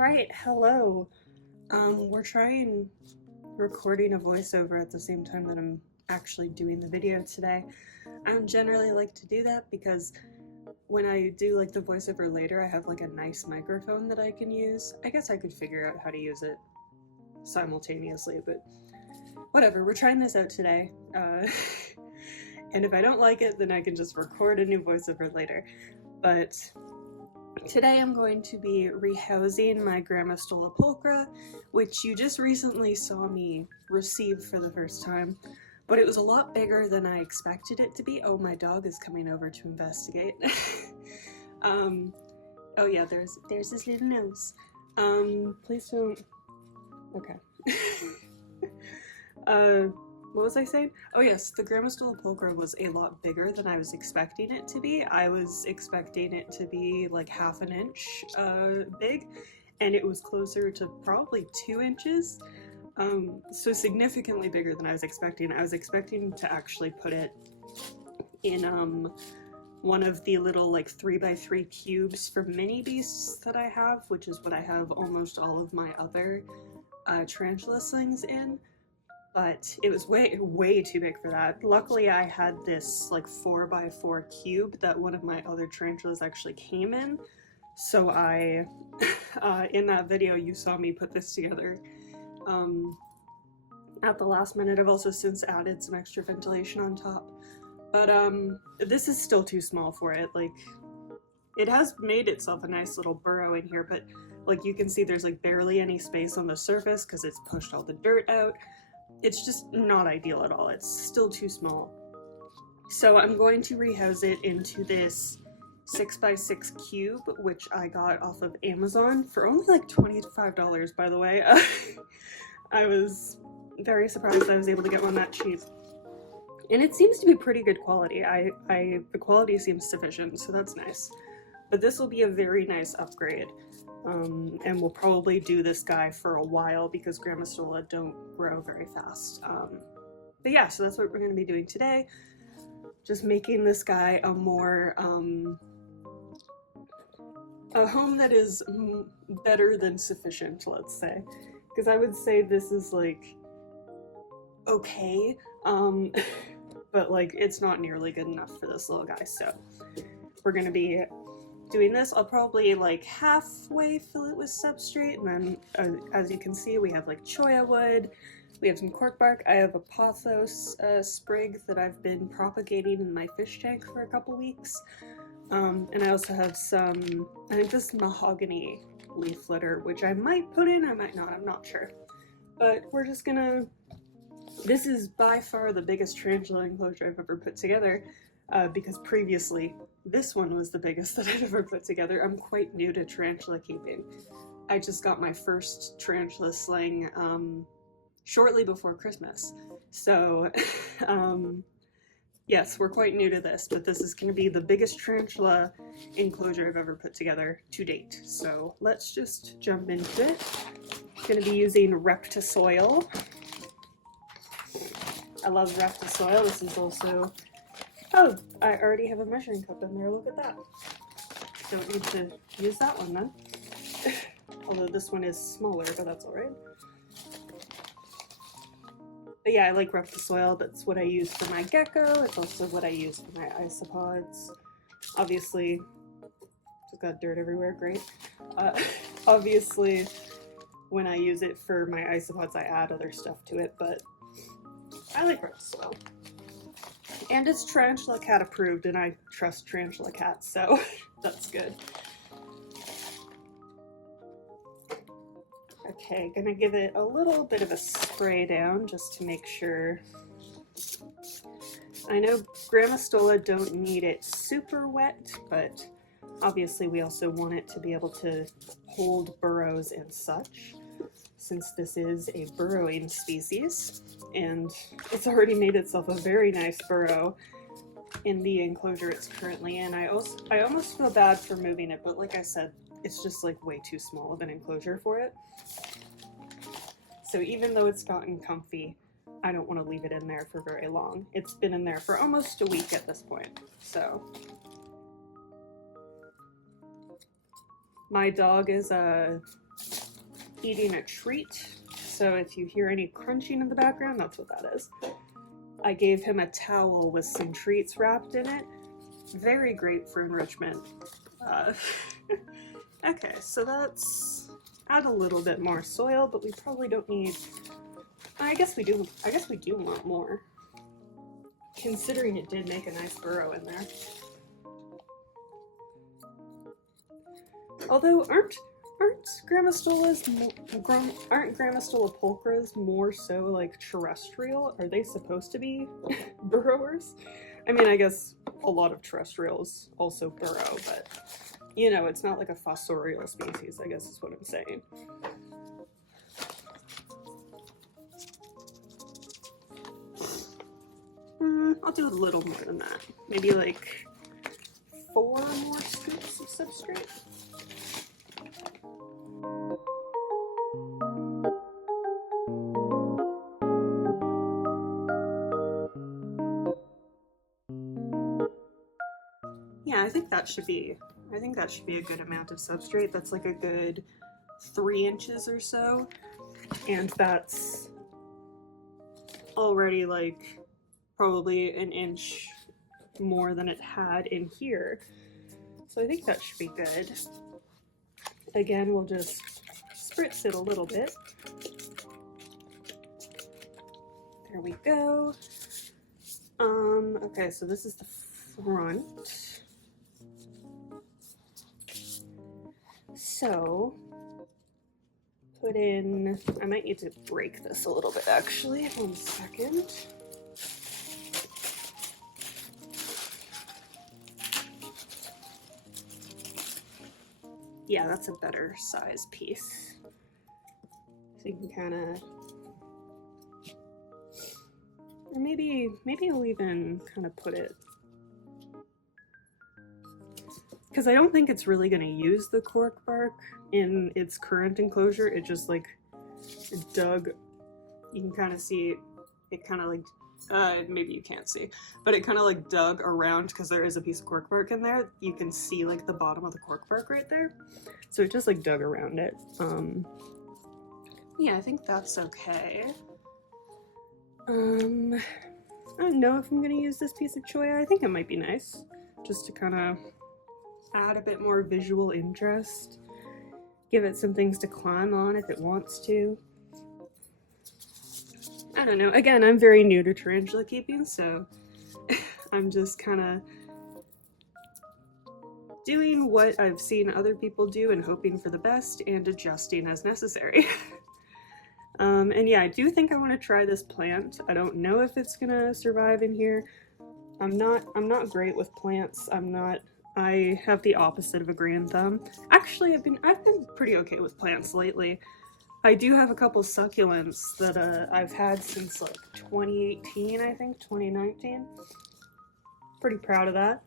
Alright, hello. We're trying recording a voiceover at the same time that I'm actually doing the video today. I don't generally like to do that because when I do like the voiceover later, I have like a nice microphone that I can use. I guess I could figure out how to use it simultaneously, but whatever, we're trying this out today. And if I don't like it, then I can just record a new voiceover later. But today I'm going to be rehousing my Grammostola pulchra, which you just recently saw me receive for the first time, but it was a lot bigger than I expected it to be. Oh, my dog is coming over to investigate. Oh yeah, there's his little nose. Please don't... Okay. What was I saying? Oh yes, the Grammostola pulchra was a lot bigger than I was expecting it to be. I was expecting it to be like half an inch big, and it was closer to probably 2 inches. So significantly bigger than I was expecting. I was expecting to actually put it in one of the little like 3x3 cubes for mini beasts that I have, which is what I have almost all of my other tarantula slings in. But it was way too big for that. Luckily I had this like 4x4 cube that one of my other tarantulas actually came in, so I in that video you saw me put this together at the last minute. I've also since added some extra ventilation on top, but this is still too small for it. Like, it has made itself a nice little burrow in here, but like you can see there's like barely any space on the surface because it's pushed all the dirt out. It's just not ideal at all. It's still too small. So I'm going to rehouse it into this 6x6 cube, which I got off of Amazon for only like $25, by the way. I was very surprised I was able to get one that cheap. And it seems to be pretty good quality. The quality seems sufficient, so that's nice. But this will be a very nice upgrade. And we'll probably do this guy for a while because Grammostola don't grow very fast. But yeah, so that's what we're going to be doing today. Just making this guy a more, a home that is better than sufficient, let's say. Because I would say this is like, okay, but like it's not nearly good enough for this little guy, so we're going to be doing this. I'll probably like halfway fill it with substrate, and then as you can see we have like cholla wood, we have some cork bark, I have a pothos sprig that I've been propagating in my fish tank for a couple weeks, and I also have some, I think this mahogany leaf litter, which I might put in, I might not, I'm not sure. But we're just gonna, this is by far the biggest tarantula enclosure I've ever put together, because previously this one was the biggest that I'd ever put together. I'm quite new to tarantula keeping. I just got my first tarantula sling shortly before Christmas. So yes, we're quite new to this, but this is going to be the biggest tarantula enclosure I've ever put together to date. So let's just jump into it. I'm going to be using Rehousing. I love Rehousing. This is also... Oh, I already have a measuring cup in there, look at that. Don't need to use that one then. Although this one is smaller, but that's alright. But yeah, I like Rehousing. That's what I use for my gecko. It's also what I use for my isopods. Obviously, it's got dirt everywhere, great. Obviously, when I use it for my isopods, I add other stuff to it, but I like Rehousing. And it's tarantula cat approved, and I trust tarantula cats, so that's good. Okay, gonna give it a little bit of a spray down just to make sure. I know Grammostola don't need it super wet, but obviously we also want it to be able to hold burrows and such, since this is a burrowing species, and it's already made itself a very nice burrow in the enclosure it's currently in. I almost feel bad for moving it, but like I said, it's just like way too small of an enclosure for it. So even though it's gotten comfy, I don't want to leave it in there for very long. It's been in there for almost a week at this point, so. My dog is eating a treat. So if you hear any crunching in the background, that's what that is. I gave him a towel with some treats wrapped in it. Very great for enrichment. Okay, so let's add a little bit more soil, but we probably don't need, I guess we do want more, considering it did make a nice burrow in there. Although aren't Grammostola pulchras more so like terrestrial? Are they supposed to be burrowers? I mean, I guess a lot of terrestrials also burrow, but you know, it's not like a fossorial species, I guess is what I'm saying. I'll do a little more than that. Maybe like 4 more scoops of substrate. Yeah, I think that should be a good amount of substrate. That's like a good 3 inches or so. And that's already like probably an inch more than it had in here. So I think that should be good. Again, we'll just spritz it a little bit. There we go. Okay, so this is the front. So, put in, I might need to break this a little bit actually, 1 second. Yeah, that's a better size piece. So you can kind of, or maybe I'll even kind of put it, because I don't think it's really going to use the cork bark in its current enclosure. It just like dug, you can kind of see it kind of like, maybe you can't see, but it kind of like dug around because there is a piece of cork bark in there. You can see like the bottom of the cork bark right there. So it just like dug around it. Yeah, I think that's okay. I don't know if I'm going to use this piece of choya. I think it might be nice just to kind of add a bit more visual interest, give it some things to climb on if it wants to. I don't know. Again, I'm very new to tarantula keeping, so I'm just kind of doing what I've seen other people do and hoping for the best and adjusting as necessary. And yeah, I do think I want to try this plant. I don't know if it's gonna survive in here. I'm not great with plants. I have the opposite of a green thumb. Actually, I've been pretty okay with plants lately. I do have a couple succulents that I've had since like 2018, I think, 2019. Pretty proud of that,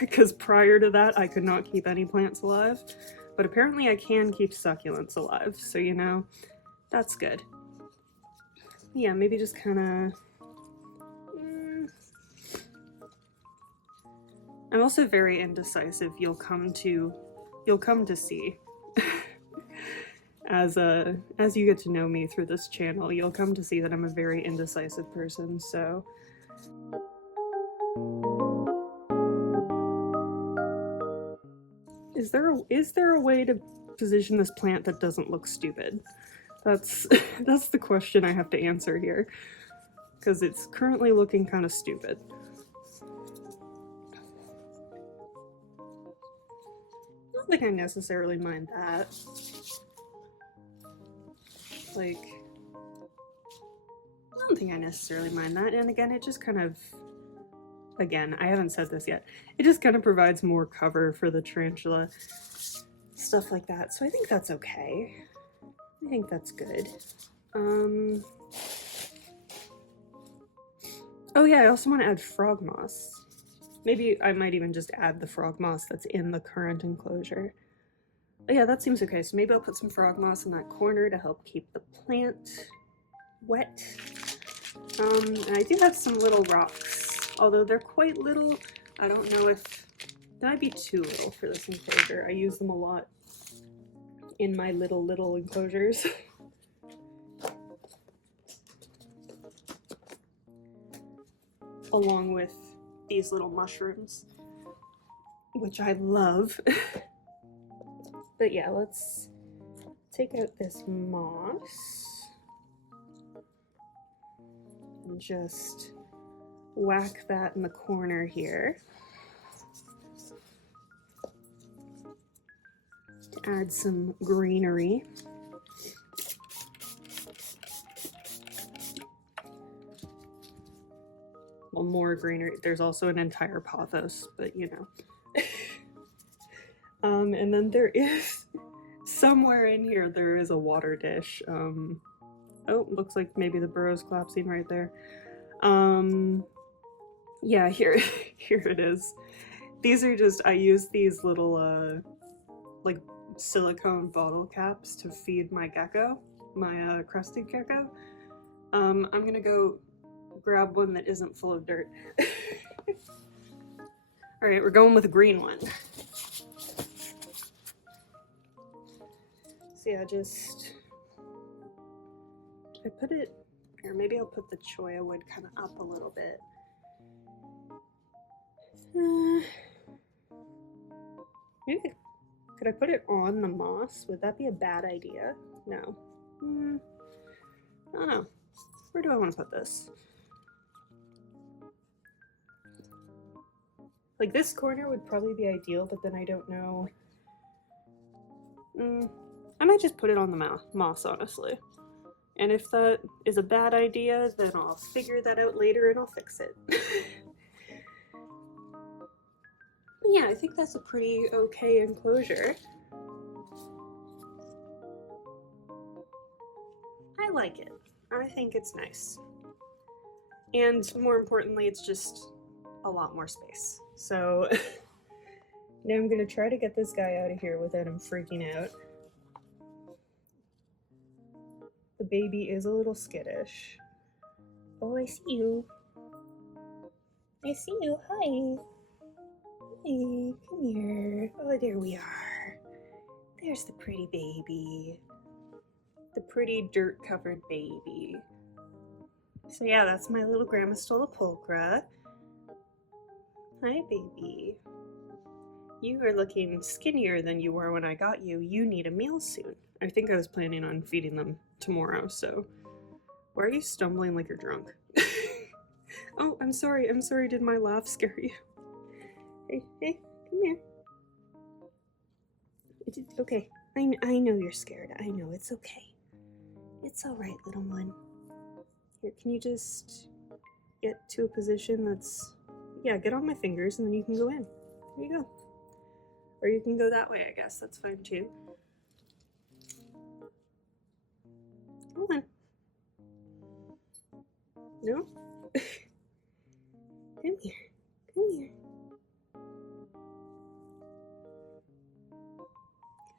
because prior to that, I could not keep any plants alive. But apparently I can keep succulents alive, so you know, that's good. Yeah, maybe just kind of... I'm also very indecisive, you'll come to see. As you get to know me through this channel, you'll come to see that I'm a very indecisive person, so... Is there a way to position this plant that doesn't look stupid? That's the question I have to answer here, because it's currently looking kind of stupid. I don't think I necessarily mind that. Like, I don't think I necessarily mind that, and again, it just kind of, again, I haven't said this yet, it just kind of provides more cover for the tarantula, stuff like that, so I think that's okay. I think that's good. Oh yeah, I also want to add frog moss. Maybe I might even just add the frog moss that's in the current enclosure. Oh yeah, that seems okay, so maybe I'll put some frog moss in that corner to help keep the plant wet. And I do have some little rocks, although they're quite little. I don't know if that might be too little for this enclosure. I use them a lot in my little enclosures. Along with these little mushrooms, which I love. But yeah, let's take out this moss and just whack that in the corner here to add some greenery. Well, more greenery. There's also an entire pothos, but you know. And then there is, somewhere in here, there is a water dish. Oh, looks like maybe the burrow's collapsing right there. Yeah, here, here it is. These are just, I use these little, like, silicone bottle caps to feed my gecko, my crested gecko. I'm gonna go grab one that isn't full of dirt. Alright, we're going with a green one. So yeah, just, I put it, or maybe I'll put the cholla wood kind of up a little bit. Maybe, could I put it on the moss? Would that be a bad idea? No. I don't know. Where do I want to put this? Like, this corner would probably be ideal, but then I don't know. I might just put it on the moss, honestly. And if that is a bad idea, then I'll figure that out later and I'll fix it. Yeah, I think that's a pretty okay enclosure. I like it. I think it's nice. And more importantly, it's just a lot more space. So now I'm gonna try to get this guy out of here without him freaking out. The baby is a little skittish. Oh, I see you. I see you. Hi. Hey, come here. Oh, there we are. There's the pretty baby. The pretty dirt-covered baby. So yeah, that's my little Grammostola pulchra. Hi, baby. You are looking skinnier than you were when I got you. You need a meal soon. I think I was planning on feeding them tomorrow, so... Why are you stumbling like you're drunk? Oh, I'm sorry. I'm sorry. Did my laugh scare you? Hey, hey, come here. It's okay. I know you're scared. I know. It's okay. It's alright, little one. Here, can you just get to a position that's... Yeah, get on my fingers and then you can go in. There you go. Or you can go that way, I guess. That's fine too. Come on. No? Come here. Come here.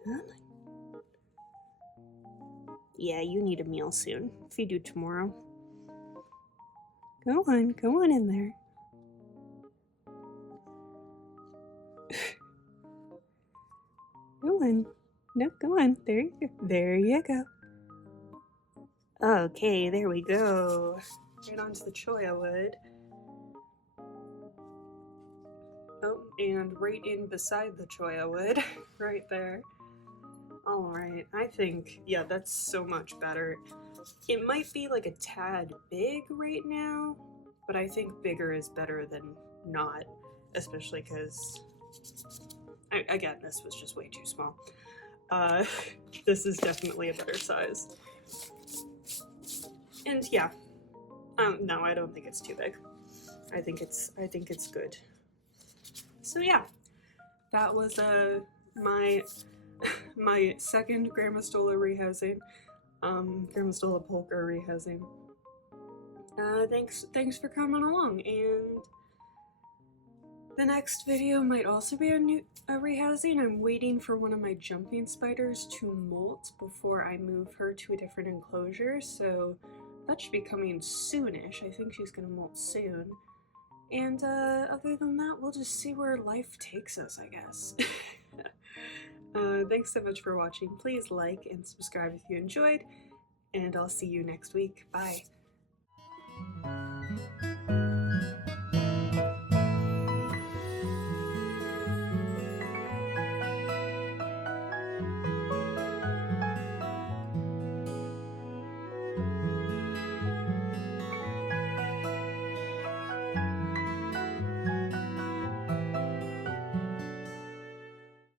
Come on. Yeah, you need a meal soon. Feed you tomorrow. Go on in there. Go on. No, go on. There you go. There you go. Okay, there we go. Right onto the cholla wood. Oh, and right in beside the cholla wood. Right there. Alright, I think, yeah, that's so much better. It might be like a tad big right now, but I think bigger is better than not, especially because, again, this was just way too small. This is definitely a better size. And yeah, no, I don't think it's too big. I think it's good. So yeah, that was my second Grammostola rehousing, Grammostola pulchra rehousing. Thanks for coming along, and the next video might also be a rehousing. I'm waiting for one of my jumping spiders to molt before I move her to a different enclosure, so that should be coming soonish. I think she's gonna molt soon. And other than that, we'll just see where life takes us, I guess. Thanks so much for watching. Please like and subscribe if you enjoyed, and I'll see you next week. Bye.